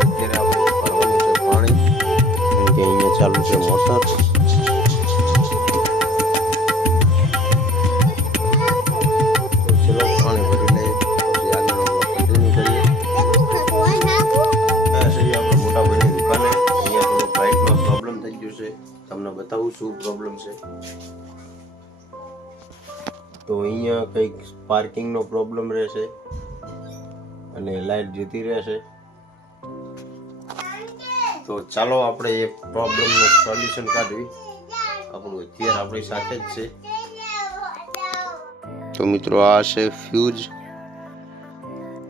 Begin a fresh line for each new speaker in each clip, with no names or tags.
અત્યારે આપણે ભરવાનું છે પાણી. કેમ કે અહીંયા છે તમને બતાવું શું પ્રોબ્લેમ છે. તો અહીંયા કંઈક પાર્કિંગનો પ્રોબ્લેમ રહેશે. અને લાઇટ જતી રહેશે. તો ચાલો આપણે એ પ્રોબ્લેમનું સોલ્યુશન કાઢવી આપણું અત્યારે આપણી સાથે જ છે. તો મિત્રો આ છે ફ્યુઝ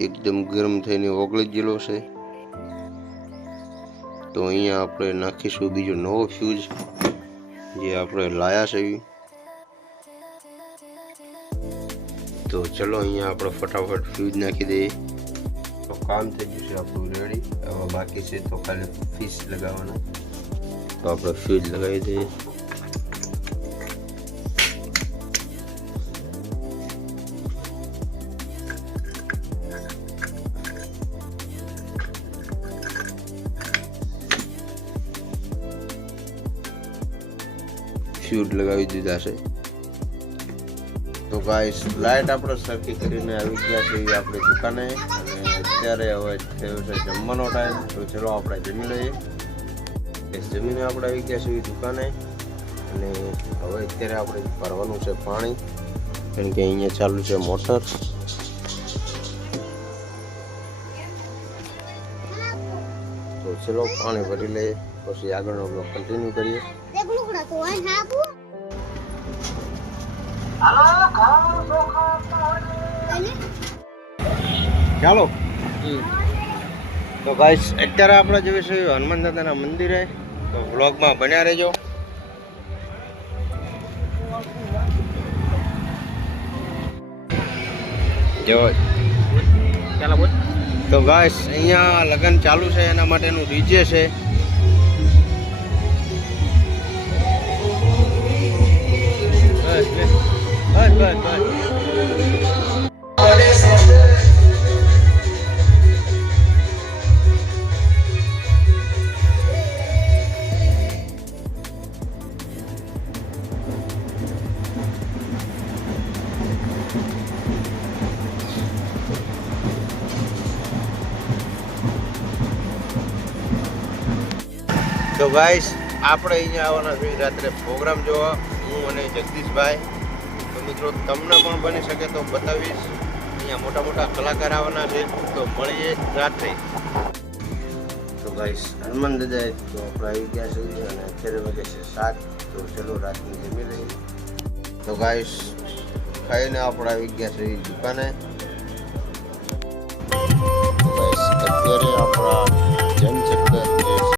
એકદમ ગરમ થઈને ઓગળી ગયેલો છે. તો અહીંયા આપણે નાખીશું બીજો નવો ફ્યુઝ જે આપણે લાયા છે. તો ચલો અહીંયા આપણે ફટાફટ ફ્યુઝ નાખી દઈએ. કામ થઈ ગયું છે આપણું રેડી હવે બાકી છે તો ખાલી ફીસ લગાવવાના તો આપણે ફ્યુઝ લગાવી દઈએ ફ્યુઝ લગાવી દીધા છે તો ગાઈસ લાઈટ આપણે સરખી કરીને આવી ગયા છે એ આપણી દુકાને. અને અત્યારે હવે થયો છે જમવાનો ટાઈમ તો ચલો આપણે જમી લઈએ. જમીને આપણે આવી ગયા છીએ દુકાને. અને હવે અત્યારે આપણે ભરવાનું છે પાણી. કેમ કે અહીંયા ચાલુ છે મોટર. તો ચલો પાણી ભરી લઈએ. પછી આગળનો બ્લોક કન્ટિન્યુ કરીએ. ચાલો. તો ગાઈસ અત્યારે આપણે જોઈએ છીએ હનુમાન દાદાના મંદિરે. તો વ્લોગમાં બન્યા રહેજો. જો. તો ગાઈસ અહીંયા લગ્ન ચાલુ છે એના માટેનું ડીજે છે. બસ બસ તો ગાઈસ આપણે અહીંયા આવવાના છીએ. રાત્રે પ્રોગ્રામ જોવા. હું અને જગદીશભાઈ. મિત્રો, તમને પણ બની શકે તો બતાવીશ. અહીંયા મોટા મોટા કલાકાર આવવાના છે, તો મળીએ રાત્રે. તો ગાઈશ હનુમાન દાદા તો આપણે આવી ગયા છે અને અત્યારે વાગે છે સાત, તો ચલો રાતની જમી લઈએ તો ગાઈશ ખાઈને આપણે આવી ગયા છે દુકાને. અત્યારે આપણા